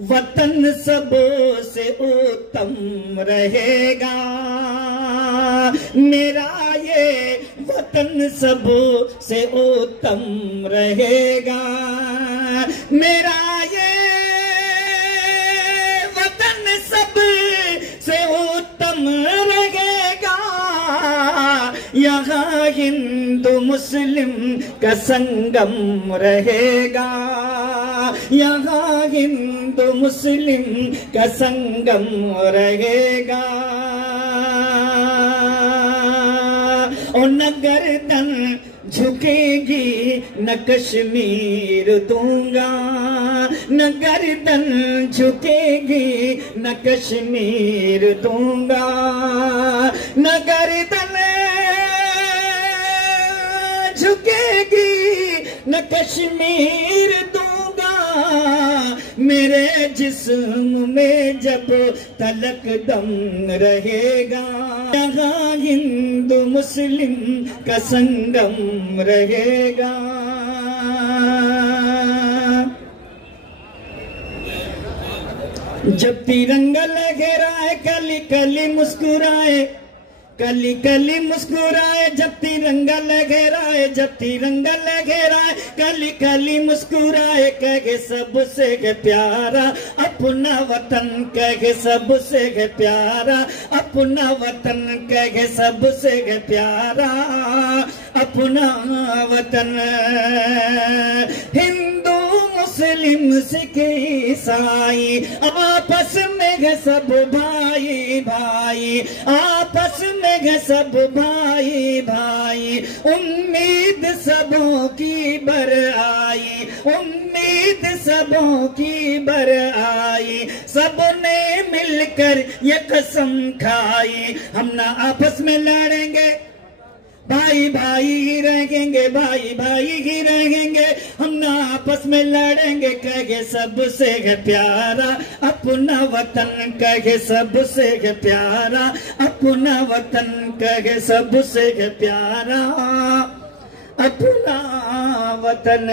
वतन सबों से उत्तम रहेगा, मेरा ये वतन सबों से उत्तम रहेगा, मेरा ये वतन सब से उत्तम रहेगा। यहाँ हिंदू मुस्लिम का संगम रहेगा, यहाँ हिंदू मुस्लिम का संगम रहेगा। और न गर्दन झुकेगी न कश्मीर दूंगा, न गर्दन झुकेगी न कश्मीर दूंगा, न गर्दन झुकेगी न कश्मीर दूंगा, मेरे जिस्म में जब तलक दम रहेगा। यहाँ हिंदू मुस्लिम का संगम रहेगा। जब तिरंगा लहराए कली कली मुस्कुराए, कली कली मुस्कुराए, जब तिरंगा लहराए, जब तिरंगा लहराए, कली कली मुस्कुराए, कहे सबसे है प्यारा अपना वतन, कहे सबसे है प्यारा अपना वतन, कहे सबसे है प्यारा अपना वतन। हिंदू मुस्लिम सिख ईसाई आपस में है सब भाई भाई, आपस में है सब भाई भाई। उम्मीद सबों की बर आई, उम्मीद सबों की बर आई, सबने मिलकर ये कसम खाई, हम ना आपस में लड़ेंगे, भाई भाई ही रहेंगे, भाई भाई ही रहेंगे, हम ना आपस में लड़ेंगे। कहे सबसे है प्यारा अपना वतन, कहे सबसे है प्यारा अपना वतन, कहे सबसे है प्यारा अपना वतन।